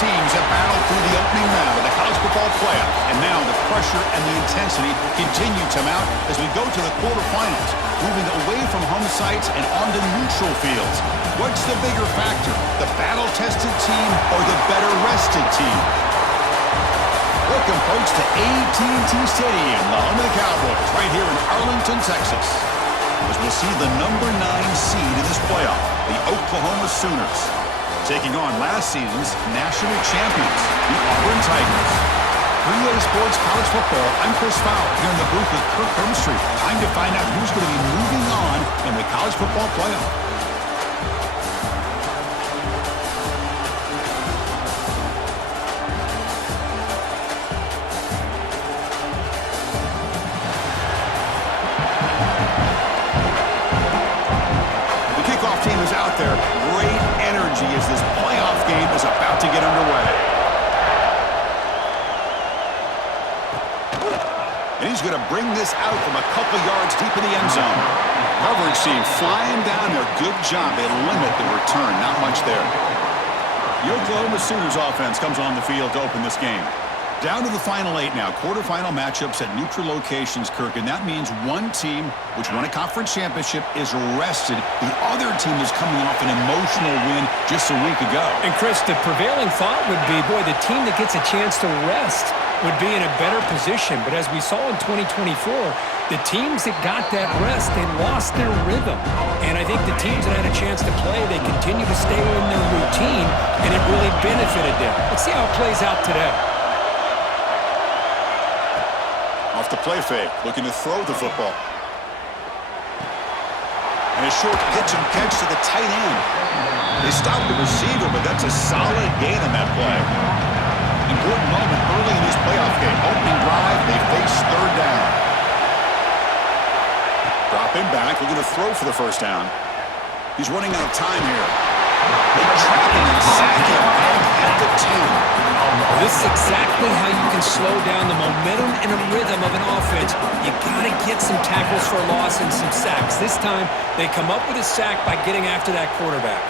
teams have battled through the opening round of the college football playoff, and now the pressure and the intensity continue to mount as we go to the quarterfinals, moving away from home sites and onto neutral fields. What's the bigger factor, the battle-tested team or the better-rested team? Welcome, folks, to AT&T Stadium, the home of the Cowboys, right here in Arlington, Texas, as we'll see the number 9 seed in this playoff, the Oklahoma Sooners, taking on last season's national champions, the Auburn Tigers. 3A Sports College Football, I'm Chris Fowler, here in the booth with Kirk Hermstreet. Time to find out who's going to be moving on in the college football playoff. Team is out there. Great energy as this playoff game is about to get underway. And he's going to bring this out from a couple yards deep in the end zone. Coverage team flying down there. Good job. They limit the return. Not much there. The Oklahoma Sooners offense comes on the field to open this game. Down to the final 8 now. Quarterfinal matchups at neutral locations, Kirk. And that means one team, which won a conference championship, is rested. The other team is coming off an emotional win just a week ago. And, Chris, the prevailing thought would be, boy, the team that gets a chance to rest would be in a better position. But as we saw in 2024, the teams that got that rest, they lost their rhythm. And I think the teams that had a chance to play, they continue to stay in their routine, and it really benefited them. Let's see how it plays out today. Off the play fake, looking to throw the football. And a short pitch and catch to the tight end. They stopped the receiver, but that's a solid gain on that play. Important moment early in this playoff game. Opening drive, they face third down. Dropping back, looking to throw for the first down. He's running out of time here. They trap him and sack him back at the 10. This is exactly how you can slow down the momentum and a rhythm of an offense. You got to get some tackles for a loss and some sacks. This time, they come up with a sack by getting after that quarterback.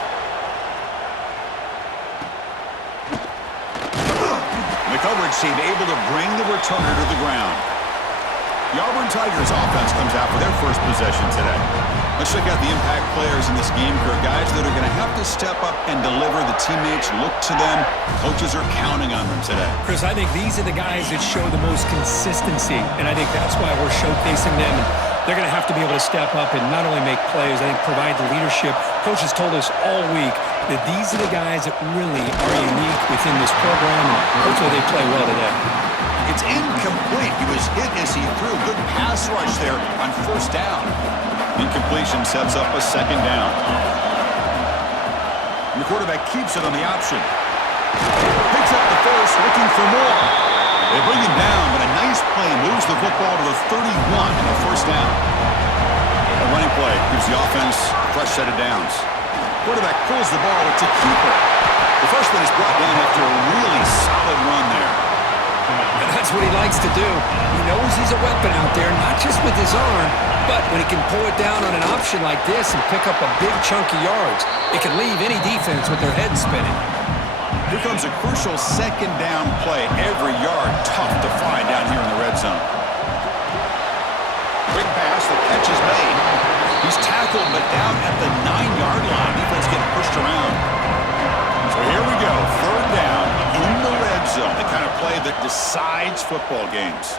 The coverage team able to bring the returner to the ground. The Auburn Tigers offense comes out for their first possession today. Let's check out the impact players in this game, Kirk. Guys that are going to have to step up and deliver. The teammates look to them. Coaches are counting on them today. Chris, I think these are the guys that show the most consistency, and I think that's why we're showcasing them. They're going to have to be able to step up and not only make plays, I think provide the leadership. Coaches told us all week that these are the guys that really are unique within this program, and hopefully they play well today. It's incomplete. He was hit as he threw. Good pass rush there on first down. Incompletion sets up a second down. And the quarterback keeps it on the option. Picks up the first, looking for more. They bring him down, but a nice play moves the football to the 31 on the first down. A running play gives the offense a fresh set of downs. Quarterback pulls the ball to keeper. The freshman is brought down after a really solid run there. And that's what he likes to do. He knows he's a weapon out there, not just with his arm, but when he can pull it down on an option like this and pick up a big chunk of yards, it can leave any defense with their head spinning. Here comes a crucial second down play. Every yard tough to find down here in the red zone. Quick pass, the catch is made. He's tackled, but down at the 9-yard line. Defense getting pushed around. So here we go, third down in the red zone. The kind of play that decides football games.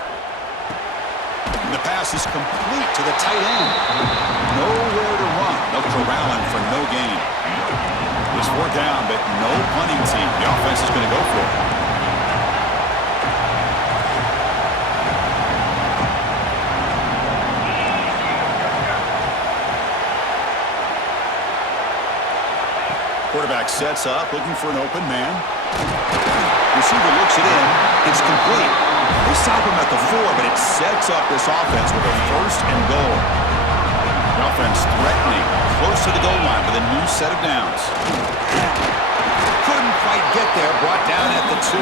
And the pass is complete to the tight end. Nowhere to run. They'll corral him for no gain. It's fourth down, but no punting team. The offense is going to go for it. Quarterback sets up, looking for an open man. Receiver looks it in. It's complete. They stop him at the 4, but it sets up this offense with a first and goal. The offense threatening, close to the goal line with a new set of downs. Couldn't quite get there, brought down at the 2.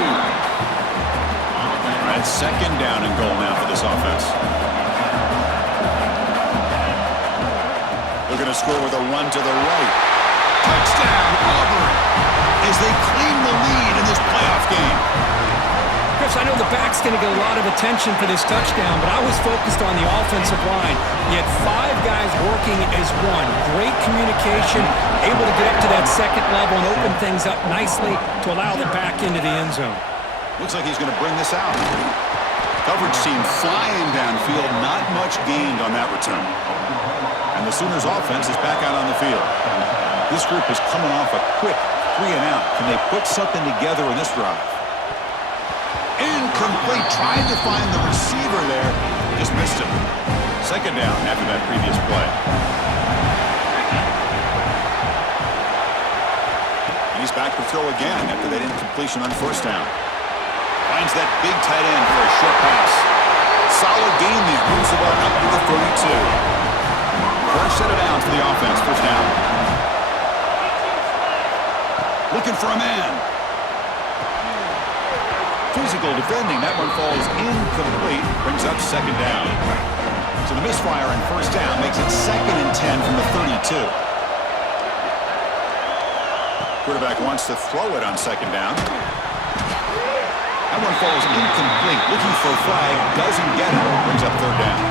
All right, second down and goal now for this offense. Looking to score with a run to the right. Touchdown, Auburn, as they claim the lead in this playoff game. Chris, I know the back's going to get a lot of attention for this touchdown, but I was focused on the offensive line. You had 5 guys working as one. Great communication, able to get up to that second level and open things up nicely to allow the back into the end zone. Looks like he's going to bring this out. Coverage team flying downfield, not much gained on that return. And the Sooners offense is back out on the field. This group is coming off a quick 3-and-out. Can they put something together in this drive? Incomplete, tried to find the receiver there, just missed him. Second down after that previous play. And he's back to throw again after that incompletion on first down. Finds that big tight end for a short pass. Solid gain there, moves the ball up to the 32. First set of downs for the offense, first down. Looking for a man. Physical defending. That one falls incomplete. Brings up second down. So the misfire on first down makes it 2nd and 10 from the 32. Quarterback wants to throw it on second down. That one falls incomplete. Looking for a flag. Doesn't get it. Brings up third down.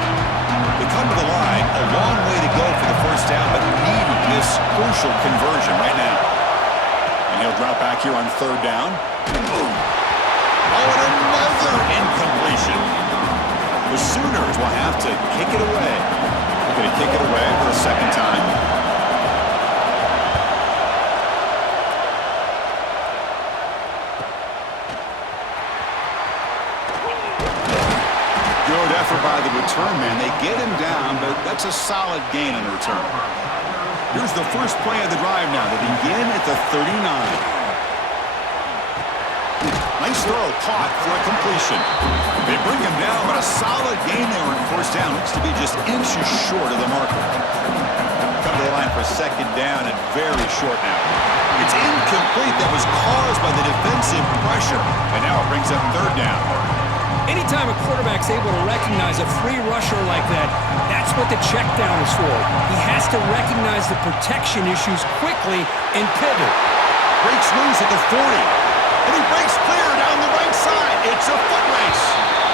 They come to the line. A long way to go for the first down, but need this crucial conversion right now. And he'll drop back here on third down. Boom. Oh, and another incompletion. The Sooners will have to kick it away. They're going to kick it away for the second time. Good effort by the return man. They get him down, but that's a solid gain on the return. Here's the first play of the drive now. They begin at the 39. Nice throw, caught for a completion. They bring him down, but a solid gain there on first down. Looks to be just inches short of the marker. Come to the line for second down and very short now. It's incomplete. That was caused by the defensive pressure. And now it brings up third down. Anytime a quarterback's able to recognize a free rusher like that, that's what the check down is for. He has to recognize the protection issues quickly and pivot. Breaks loose at the 40. And he breaks clear down the right side. It's a foot race.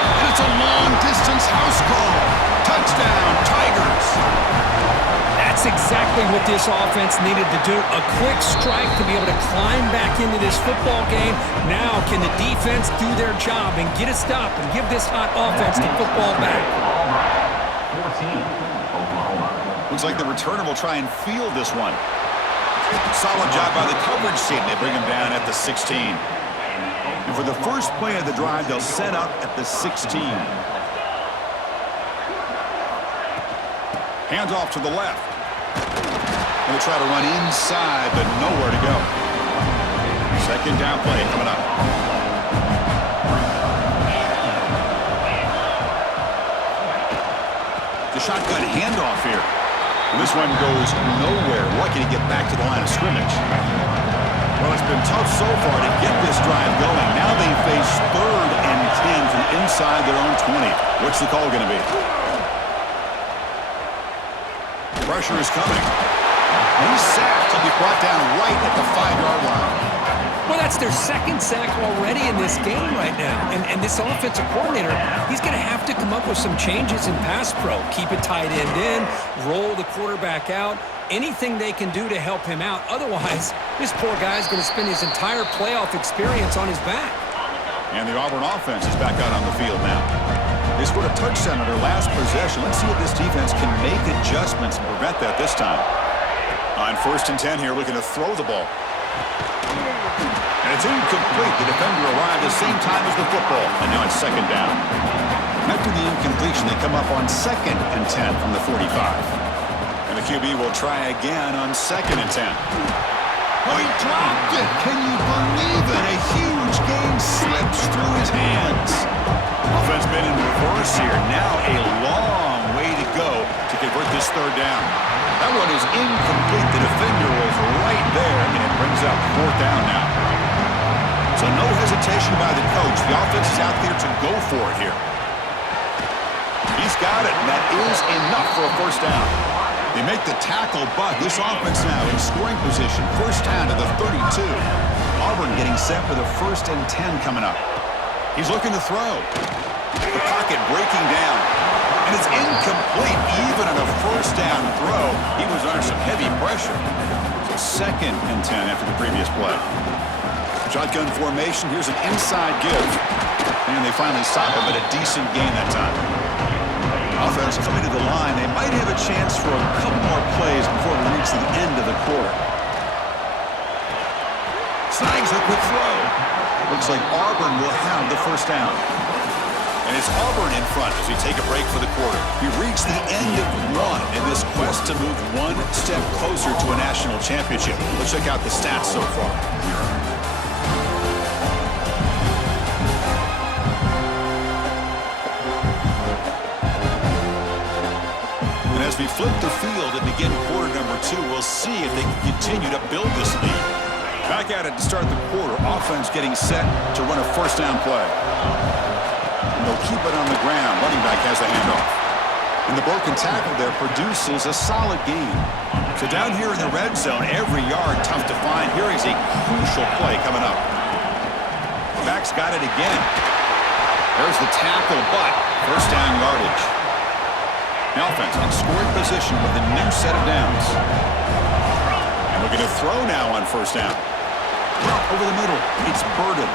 And it's a long-distance house call. Touchdown, Tigers. That's exactly what this offense needed to do. A quick strike to be able to climb back into this football game. Now can the defense do their job and get a stop and give this hot offense the football back? Looks like the returner will try and field this one. Solid job by the coverage team. They bring him down at the 16. And for the first play of the drive, they'll set up at the 16. Hands off to the left. Going to try to run inside, but nowhere to go. Second down play coming up. The shotgun handoff here. And this one goes nowhere. Lucky to get back to the line of scrimmage. Well, it's been tough so far to get this drive going. Now they face 3rd and 10 from inside their own 20. What's the call going to be? Pressure is coming. And he's sacked. He'll be brought down right at the 5-yard line. Well, that's their second sack already in this game right now. And this offensive coordinator, he's going to have to come up with some changes in pass pro. Keep a tight end in, roll the quarterback out, anything they can do to help him out. Otherwise, this poor guy's going to spend his entire playoff experience on his back. And the Auburn offense is back out on the field now. They scored a touchdown on their last possession. Let's see if this defense can make adjustments and prevent that this time. On 1st and 10 here, looking to throw the ball. And it's incomplete. The defender arrived at the same time as the football. And now it's second down. After the incompletion, they come up on 2nd and 10 from the 45. And the QB will try again on 2nd and 10. Oh, he dropped it. Can you believe it? A huge gain slips through his hands. Offense been in reverse here. Now a long way to go to convert this third down. That one is incomplete. The defender was right there, and it brings up 4th down now. So no hesitation by the coach. The offense is out there to go for it here. He's got it, and that is enough for a first down. They make the tackle, but this offense now in scoring position. First down to the 32. Auburn getting set for the 1st and 10 coming up. He's looking to throw. The pocket breaking down. And it's incomplete even on a first down throw. He was under some heavy pressure. So 2nd and 10 after the previous play. Shotgun formation. Here's an inside give. And they finally stop him at a decent gain that time. Offense coming to the line. They might have a chance for a couple more plays before we reach the end of the quarter. Snags a quick throw. Looks like Auburn will have the first down. And it's Auburn in front as we take a break for the quarter. We reach the end of one in this quest to move one step closer to a national championship. Let's check out the stats so far. As we flip the field and begin quarter number 2, we'll see if they can continue to build this lead. Back at it to start the quarter. Offense getting set to run a first down play. And they'll keep it on the ground. Running back has the handoff. And the broken tackle there produces a solid gain. So down here in the red zone, every yard tough to find. Here is a crucial play coming up. Back's got it again. There's the tackle, but first down yardage. The offense in scoring position with a new set of downs. And looking to throw now on first down. Over the middle, it's Burden.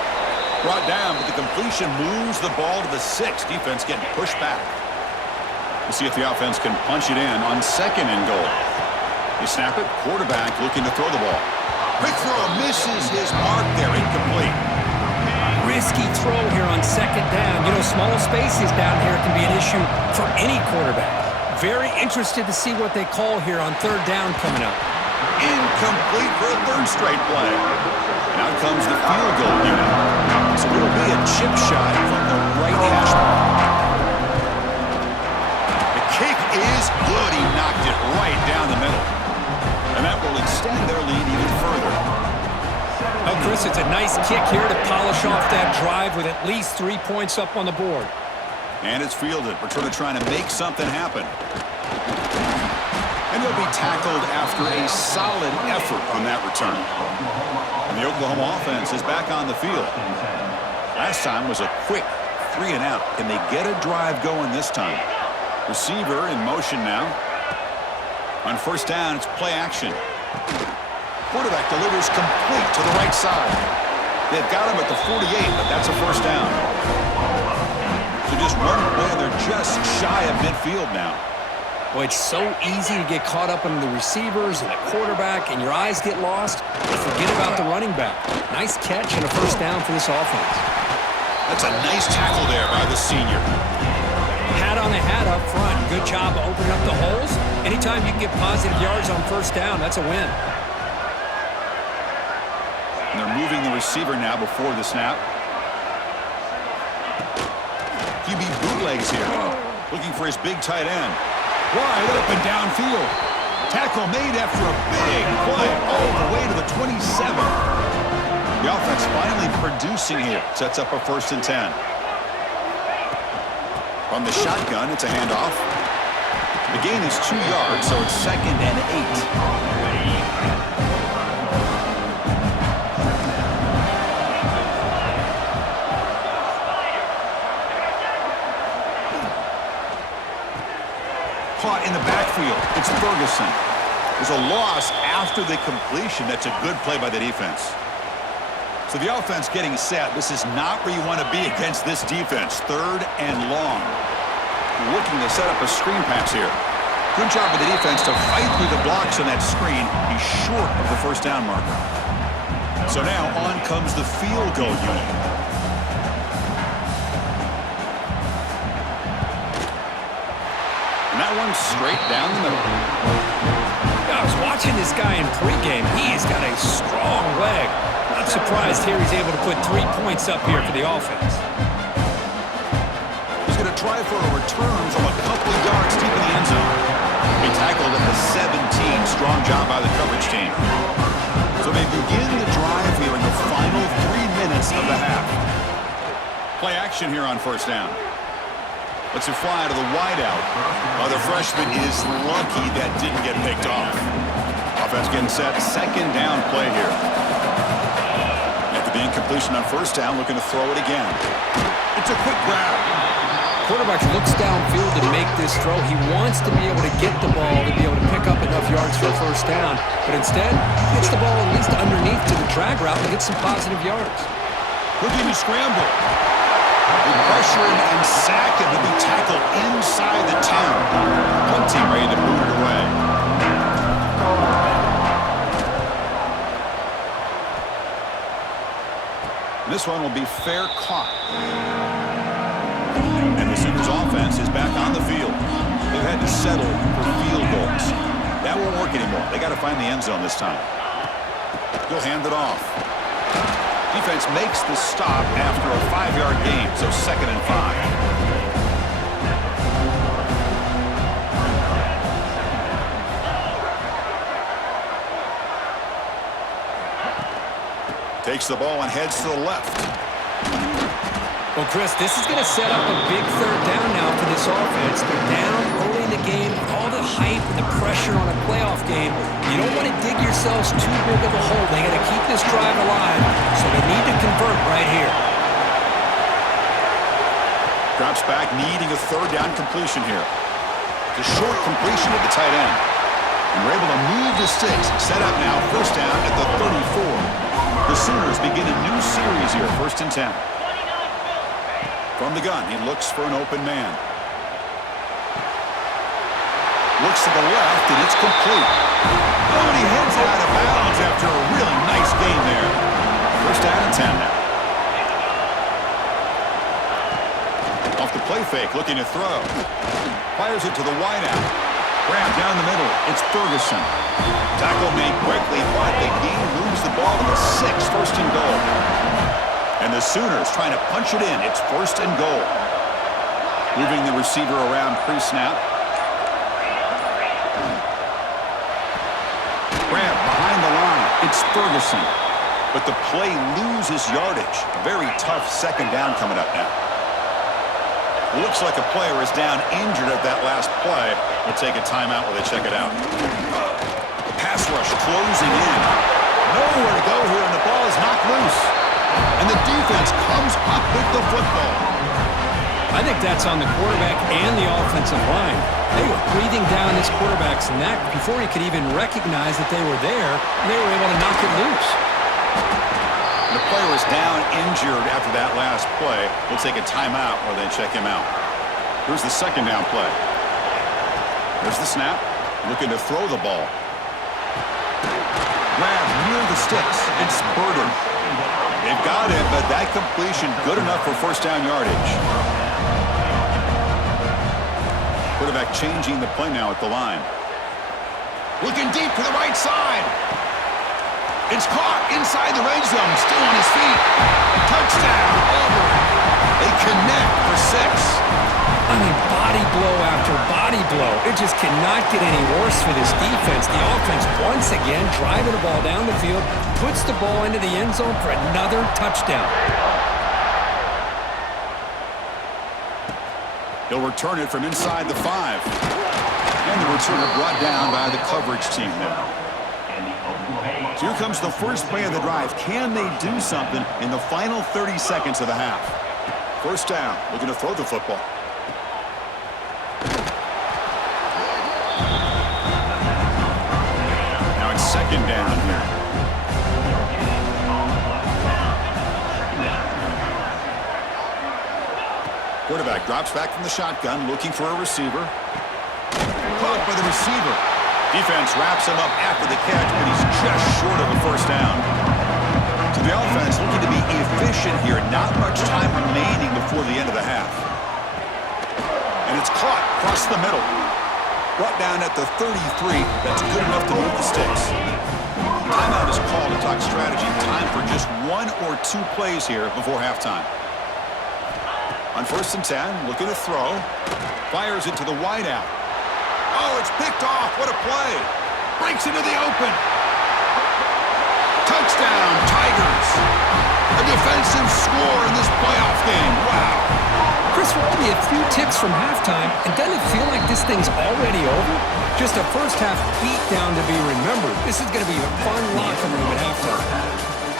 Brought down, but the completion moves the ball to the 6. Defense getting pushed back. We'll see if the offense can punch it in on 2nd and goal. They snap it, quarterback looking to throw the ball. Quick throw, misses his mark there, incomplete. Risky throw here on 2nd down. You know, small spaces down here can be an issue for any quarterback. Very interested to see what they call here on 3rd down coming up. Incomplete for a 3rd straight play. Now comes the field goal unit. So it'll be a chip shot from the right hash mark. The kick is good. He knocked it right down the middle. And that will extend their lead even further. Oh, Chris, it's a nice kick here to polish off that drive with at least 3 points up on the board. And it's fielded. Returner trying to make something happen. And he'll be tackled after a solid effort on that return. And the Oklahoma offense is back on the field. Last time was a quick 3 and out. Can they get a drive going this time? Receiver in motion now. On first down, it's play action. Quarterback delivers complete to the right side. They've got him at the 48, but that's a first down. So just one play, they're just shy of midfield now. Boy, it's so easy to get caught up in the receivers and the quarterback, and your eyes get lost. Forget about the running back. Nice catch and a first down for this offense. That's a nice tackle there by the senior. Hat on the hat up front. Good job of opening up the holes. Anytime you can get positive yards on first down, that's a win. And they're moving the receiver now before the snap. QB bootlegs here. Looking for his big tight end. Wide open downfield. Tackle made after a big play all the way to the 27. The offense finally producing here. Sets up a 1st and 10. From the shotgun, it's a handoff. The gain is 2 yards, so it's 2nd and 8. Caught in the backfield. It's Ferguson. There's a loss after the completion. That's a good play by the defense. So the offense getting set. This is not where you want to be against this defense. 3rd and long. Looking to set up a screen pass here. Good job by the defense to fight through the blocks on that screen. He's short of the first down marker. So now on comes the field goal unit. And that one straight down the middle. I was watching this guy in pregame. He's got a strong leg. Not surprised here he's able to put 3 points up here for the offense. He's going to try for a return from a couple of yards deep in the end zone. He tackled at the 17. Strong job by the coverage team. So they begin the drive here in the final 3 minutes of the half. Play action here on first down. Lets it fly to the wideout. Oh, the freshman is lucky that didn't get picked off. Offense getting set. Second down play here. After the incompletion on first down, looking to throw it again. It's a quick grab. Quarterback looks downfield to make this throw. He wants to be able to get the ball to be able to pick up enough yards for a first down. But instead, he gets the ball at least underneath to the drag route and gets some positive yards. Looking to scramble. With pressure and sack, and will be tackled inside the 10. One team ready to boot it away. This one will be fair caught. And the Sooners offense is back on the field. They've had to settle for field goals. That won't work anymore. They got to find the end zone this time. He'll hand it off. Defense makes the stop after a 5-yard gain, so 2nd and 5. Takes the ball and heads to the left. Well, Chris, this is going to set up a big third down now for this offense. They're down early in the game. All the hype and the pressure on a playoff game. You don't want to dig yourselves too big of a hole. They got to keep this drive alive, so they need to convert right here. Drops back, needing a third down completion here. It's a short completion at the tight end. And we're able to move the sticks. Set up now, first down at the 34. The Sooners begin a new series here, 1st and 10. From the gun, he looks for an open man. Looks to the left, and it's complete. Oh, and he heads it out of bounds after a really nice gain there. First down and 10 now. Off the play fake, looking to throw. Fires it to the wideout. Grab down the middle. It's Ferguson. Tackle made quickly, but the game moves the ball to the 6, 1st and goal. And the Sooners trying to punch it in. It's 1st and goal. Moving the receiver around pre-snap. Grab behind the line. It's Ferguson. But the play loses yardage. A very tough 2nd down coming up now. Looks like a player is down injured at that last play. We'll take a timeout while they check it out. Pass rush closing in. Nowhere to go here, and the ball is knocked loose. And the defense comes up with the football. I think that's on the quarterback and the offensive line. They were breathing down this quarterback's neck before he could even recognize that they were there, and they were able to knock it loose. The player is down injured after that last play. We'll take a timeout while they check him out. Here's the 2nd down play. There's the snap. Looking to throw the ball. Grab near the sticks. It's Burden. They've got it, but that completion good enough for 1st down yardage. Quarterback changing the play now at the line. Looking deep to the right side. It's caught inside the red zone, still on his feet. Touchdown, Auburn. They connect for 6. I mean, body blow after body blow. It just cannot get any worse for this defense. The offense, once again, driving the ball down the field, puts the ball into the end zone for another touchdown. He'll return it from inside the 5. And the returner brought down by the coverage team now. So here comes the first play of the drive. Can they do something in the final 30 seconds of the half? First down, looking to throw the football. Now it's 2nd down here. Quarterback drops back from the shotgun, looking for a receiver. Caught by the receiver. Defense wraps him up after the catch, but he's just short of a first down. So the offense looking to be efficient here. Not much time remaining before the end of the half. And it's caught across the middle. Brought down at the 33. That's good enough to move the sticks. Timeout is called to talk strategy. Time for just 1 or 2 plays here before halftime. On 1st and 10, looking to throw. Fires it to the wideout. Oh, it's picked off. What a play. Breaks into the open. Touchdown, Tigers. A defensive score in this playoff game. Wow. Chris, we're only a few ticks from halftime, and doesn't it feel like this thing's already over? Just a first-half beatdown to be remembered. This is going to be a fun locker room at halftime.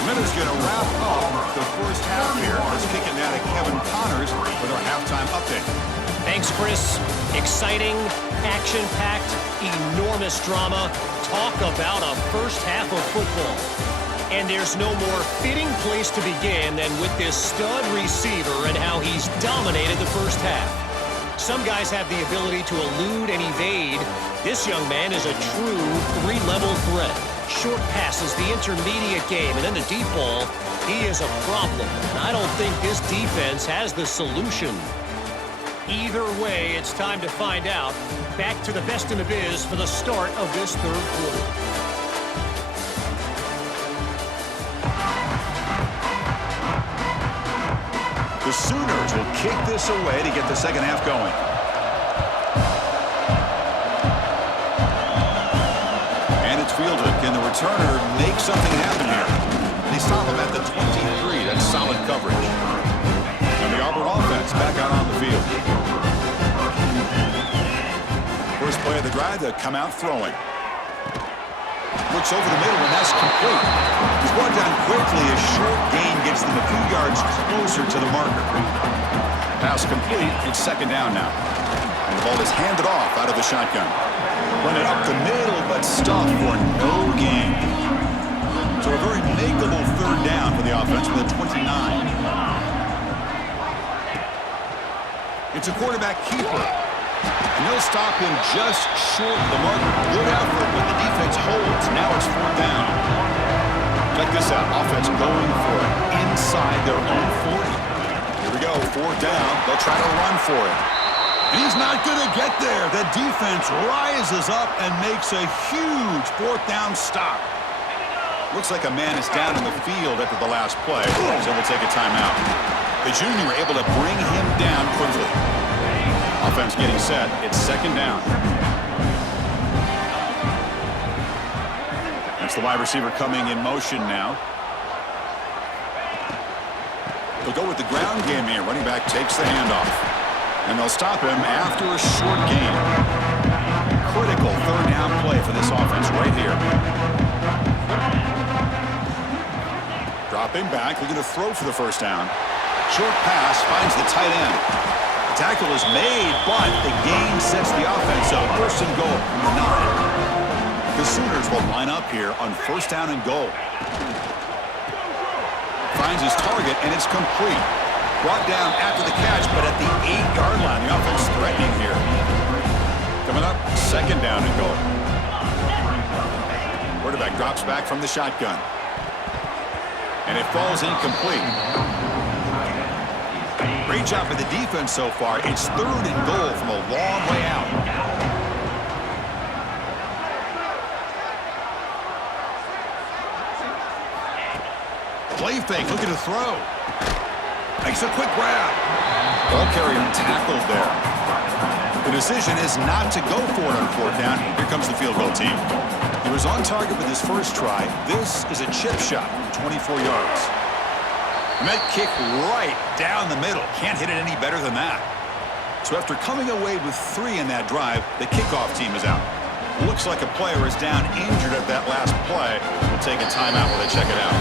Minutes going to wrap up the first half here. Let's kick it now to Kevin Connors with our halftime update. Thanks, Chris. Exciting, action-packed, enormous drama. Talk about a first half of football. And there's no more fitting place to begin than with this stud receiver and how he's dominated the first half. Some guys have the ability to elude and evade. This young man is a true three-level threat. Short passes, the intermediate game, and then the deep ball. He is a problem, and I don't think this defense has the solution. Either way, it's time to find out. Back to the best in the biz for the start of this third quarter. The Sooners will kick this away to get the second half going. And it's fielded. Can the returner make something happen here? They stop him at the 23. That's solid coverage. And the Auburn offense back out on the field. First play of the drive, they come out throwing. Looks over the middle, and that's complete. He's brought down quickly. A short gain gets them a few yards closer to the marker. Pass complete. It's second down now. And the ball is handed off out of the shotgun. Run it up the middle, but stuffed for no gain. So a very makeable third down for the offense with a 29. It's a quarterback keeper. And they'll stop him just short of the marker. Good effort, but the defense holds. Now it's fourth down. Check this out. Offense going for it inside their own 40. Here we go. Fourth down. They'll try to run for it. And he's not going to get there. The defense rises up and makes a huge fourth down stop. Looks like a man is down in the field after the last play, so we'll take a timeout. The junior able to bring him down quickly. Offense getting set. It's second down. That's the wide receiver coming in motion now. They'll go with the ground game here. Running back takes the handoff. And they'll stop him after a short gain. Critical third down play for this offense right here. Dropping back, looking to throw for the first down. Short pass finds the tight end. The tackle is made, but the gain sets the offense up. First and goal from the 9. The Sooners will line up here on first down and goal. Finds his target, and it's complete. Brought down after the catch, but at the 8-yard line, the offense threatening here. Coming up, second down and goal. Quarterback drops back from the shotgun. And it falls incomplete. Great job by the defense so far. It's third and goal from a long way out. Play fake, looking to throw. Makes a quick grab. Ball carrier tackled there. The decision is not to go for it on fourth down. Here comes the field goal team. He was on target with his first try. This is a chip shot from 24 yards. And that kick right down the middle. Can't hit it any better than that. So after coming away with 3 in that drive, the kickoff team is out. Looks like a player is down injured at that last play. We'll take a timeout while they check it out.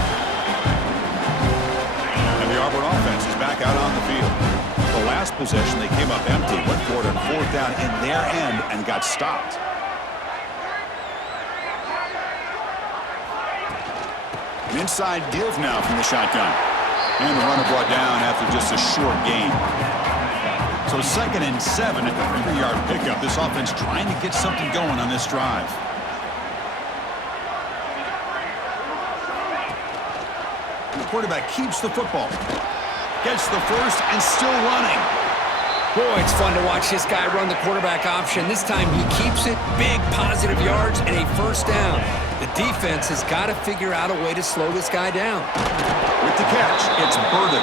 And the Auburn offense is back out on the field. The last possession, they came up empty, went for it on fourth down in their end and got stopped. An inside give now from the shotgun. And the runner brought down after just a short gain. So second and 7 at the 3-yard pickup. This offense trying to get something going on this drive. The quarterback keeps the football. Gets the first and still running. Boy, it's fun to watch this guy run the quarterback option. This time he keeps it. Big positive yards and a first down. The defense has got to figure out a way to slow this guy down. With the catch, it's Burden.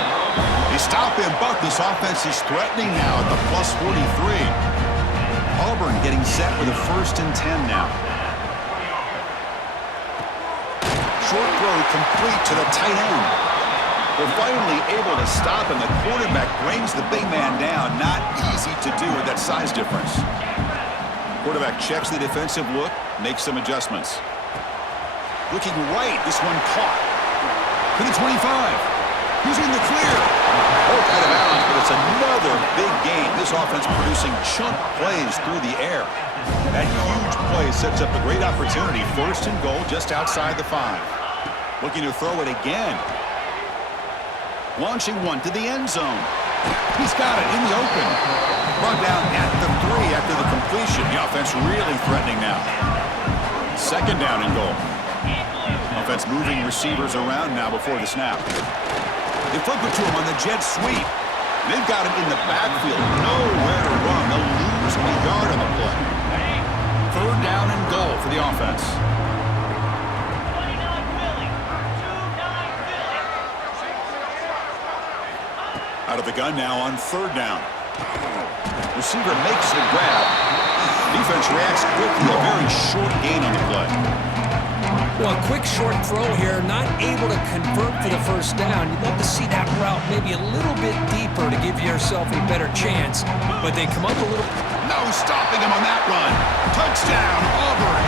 They stop him, but this offense is threatening now at the plus 43. Auburn getting set with a first and 10 now. Short throw complete to the tight end. They're finally able to stop him. The quarterback brings the big man down. Not easy to do with that size difference. Quarterback checks the defensive look, makes some adjustments. Looking right, this one caught. To the 25. He's in the clear. Both out of bounds, but it's another big game. This offense producing chunk plays through the air. That huge play sets up a great opportunity. First and goal just outside the 5. Looking to throw it again. Launching one to the end zone. He's got it in the open. Brought down at the 3 after the completion. The offense really threatening now. Second down and goal. Offense moving receivers around now before the snap. They flip it to him on the jet sweep. They've got him in the backfield. Nowhere to run. They'll lose a yard on the play. Third down and goal for the offense. Out of the gun now on third down. Receiver makes the grab. Defense reacts quickly. A very short gain on the play. Well, a quick short throw here, not able to convert for the first down. You'd love to see that route maybe a little bit deeper to give yourself a better chance, but they come up a little. No stopping him on that run. Touchdown, Auburn.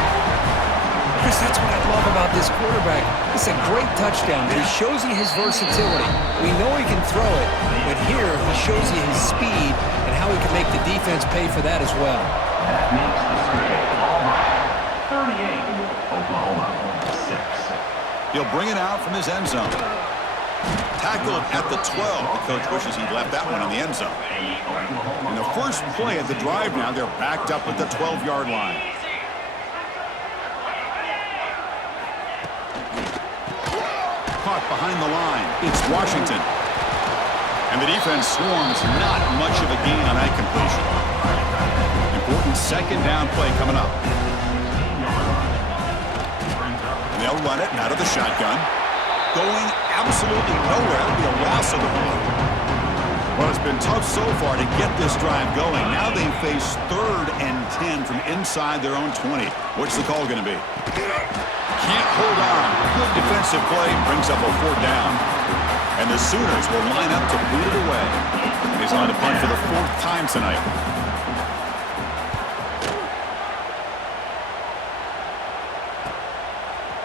Chris, that's what I love about this quarterback. It's a great touchdown, but he shows you his versatility. We know he can throw it, but here he shows you his speed and how he can make the defense pay for that as well. That makes the score Auburn 38, Oklahoma 6. He'll bring it out from his end zone. Tackled at the 12. The coach wishes he'd left that one in the end zone. And the first play of the drive now, they're backed up at the 12-yard line. Caught behind the line. It's Washington. And the defense swarms. Not much of a gain on that completion. Important second down play coming up. And they'll run it out of the shotgun. Going absolutely nowhere. That'll be a loss of the play. Well, it's been tough so far to get this drive going. Now they face 3rd and 10 from inside their own 20. What's the call going to be? Can't hold on. Good defensive play brings up a 4th down. And the Sooners will line up to boot it away. He's on to punt for the 4th time tonight.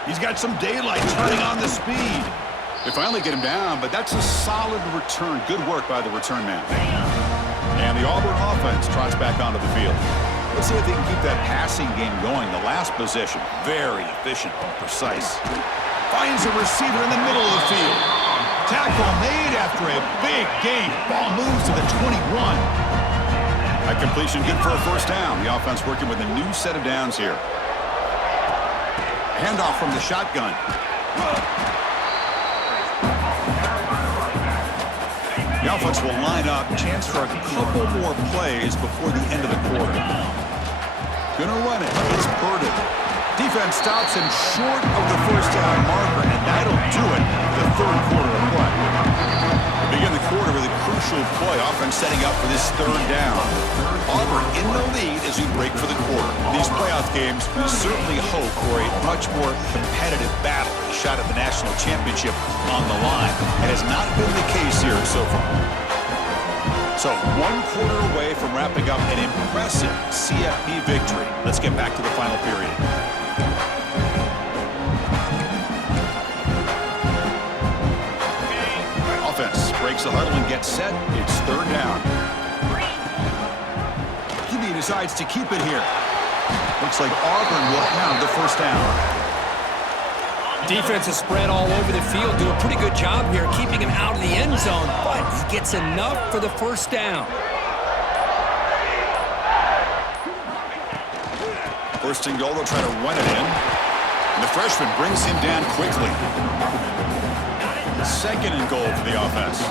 He's got some daylight turning on the speed. They finally get him down, but that's a solid return. Good work by the return man. And the Auburn offense trots back onto the field. Let's see if they can keep that passing game going. The last possession, very efficient and precise. Finds a receiver in the middle of the field. Tackle made after a big gain. Ball moves to the 21. That completion good for a first down. The offense working with a new set of downs here. Handoff from the shotgun. The offense will line up. Chance for a couple more plays before the end of the quarter. Gonna run it. It's Burden. Defense stops him short of the first down marker, and that'll do it for the 3rd quarter of play. We begin the quarter with a crucial play. Offense setting up for this 3rd down. Auburn in the lead as we break for the quarter. In these playoff games, we certainly hope for a much more competitive battle. A shot at the national championship on the line. It has not been the case here so far. So 1 quarter away from wrapping up an impressive CFP victory. Let's get back to the final period. Offense breaks the huddle and gets set. It's 3rd down. He decides to keep it here. Looks like Auburn will have the first down. Defense is spread all over the field. Do a pretty good job here keeping him out of the end zone, but he gets enough for the first down. First and goal, they'll try to run it in. And the freshman brings him down quickly. Second and goal for the offense.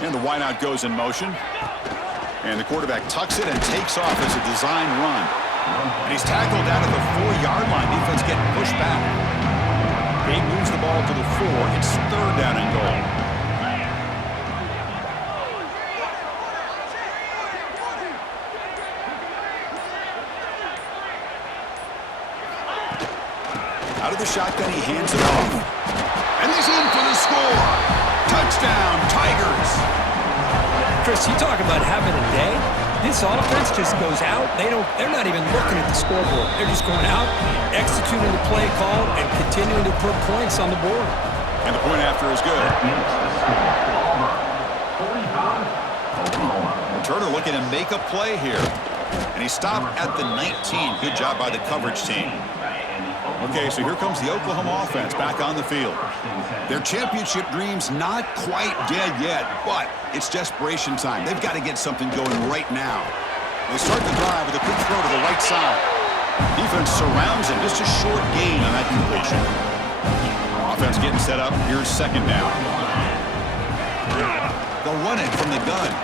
And the wideout goes in motion. And the quarterback tucks it and takes off as a design run. And he's tackled down at the 4-yard line. Defense getting pushed back. He moves the ball to the 4. It's 3rd down and goal. Out of the shotgun, he hands it off. And he's in for the score. Touchdown, Tigers. Chris, you talk about having a day. This offense just goes out. They're not even looking at the scoreboard. They're just going out, executing the play call, and continuing to put points on the board. And the point after is good. Turner looking to make a play here. And he stopped at the 19. Good job by the coverage team. Okay, so here comes the Oklahoma offense back on the field. Their championship dream's not quite dead yet, but it's desperation time. They've got to get something going right now. They start the drive with a quick throw to the right side. Defense surrounds him. Just a short gain on that completion. Offense getting set up. Here's second down. They'll run it from the gun.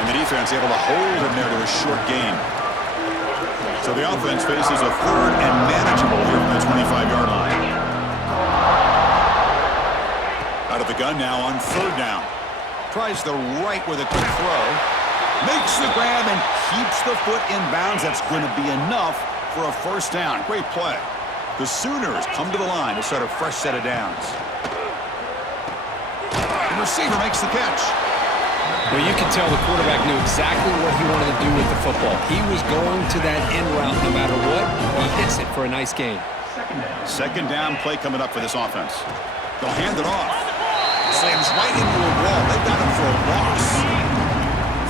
And the defense able to hold him there to a short gain. So the offense faces a third and manageable here from the 25-yard line. Out of the gun now on third down. Tries the right with a quick throw. Makes the grab and keeps the foot in bounds. That's going to be enough for a first down. Great play. The Sooners come to the line to start a fresh set of downs. The receiver makes the catch. Well, you can tell the quarterback knew exactly what he wanted to do with the football. He was going to that end route no matter what. He hits it for a nice gain. Second down play coming up for this offense. They'll hand it off. Slams right into a wall. They've got him for a loss.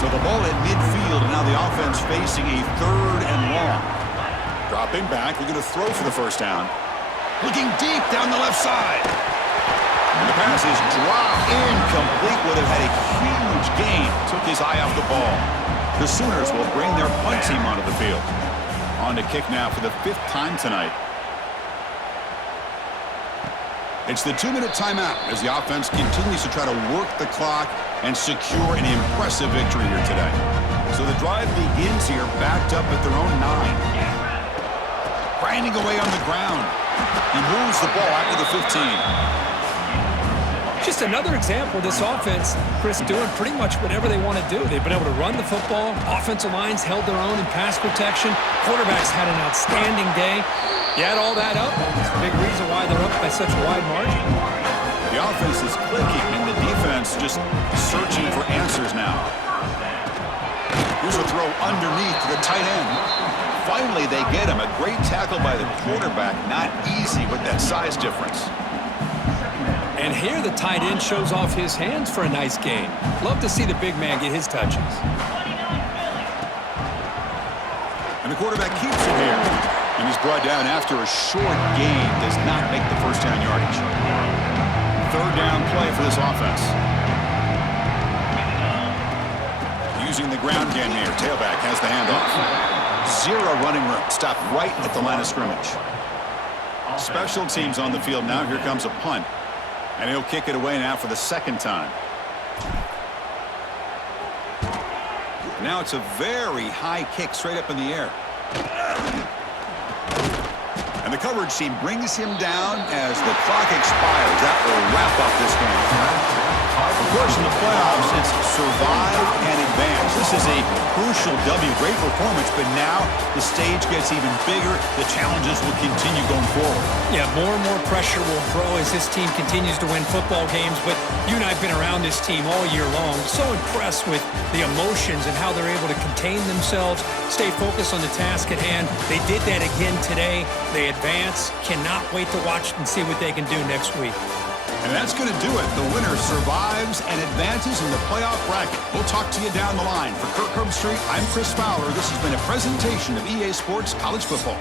So the ball at midfield, and now the offense facing a third and long. Dropping back, looking to throw for the first down. Looking deep down the left side. And the pass is dropped incomplete. Would have had a huge gain. Took his eye off the ball. The Sooners will bring their punt team onto the field. On to kick now for the 5th time tonight. It's the 2-minute timeout as the offense continues to try to work the clock and secure an impressive victory here today. So the drive begins here backed up at their own 9. Grinding away on the ground. He moves the ball after the 15. Just another example of this offense, Chris, doing pretty much whatever they want to do. They've been able to run the football. Offensive lines held their own in pass protection. Quarterbacks had an outstanding day. You add all that up, it's a big reason why they're up by such a wide margin. The offense is clicking, and the defense just searching for answers now. Here's a throw underneath to the tight end. Finally, they get him. A great tackle by the quarterback. Not easy with that size difference. And here the tight end shows off his hands for a nice gain. Love to see the big man get his touches. And the quarterback keeps it here. And he's brought down after a short gain. Does not make the first down yardage. Third down play for this offense. Using the ground game here. Tailback has the handoff. Zero running room. Stopped right at the line of scrimmage. Special teams on the field now. Here comes a punt. And he'll kick it away now for the second time. Now it's a very high kick straight up in the air. And the coverage team brings him down as the clock expires. That will wrap up this game. Of course, in the playoffs, it's survive and advance. This is a crucial W. Great performance, but now the stage gets even bigger. The challenges will continue going forward. Yeah, more and more pressure will grow as this team continues to win football games. But you and I have been around this team all year long. So impressed with the emotions and how they're able to contain themselves, stay focused on the task at hand. They did that again today. They advance. Cannot wait to watch and see what they can do next week. And that's going to do it. The winner survives and advances in the playoff bracket. We'll talk to you down the line. For Kirk Herbstreit, I'm Chris Fowler. This has been a presentation of EA Sports College Football.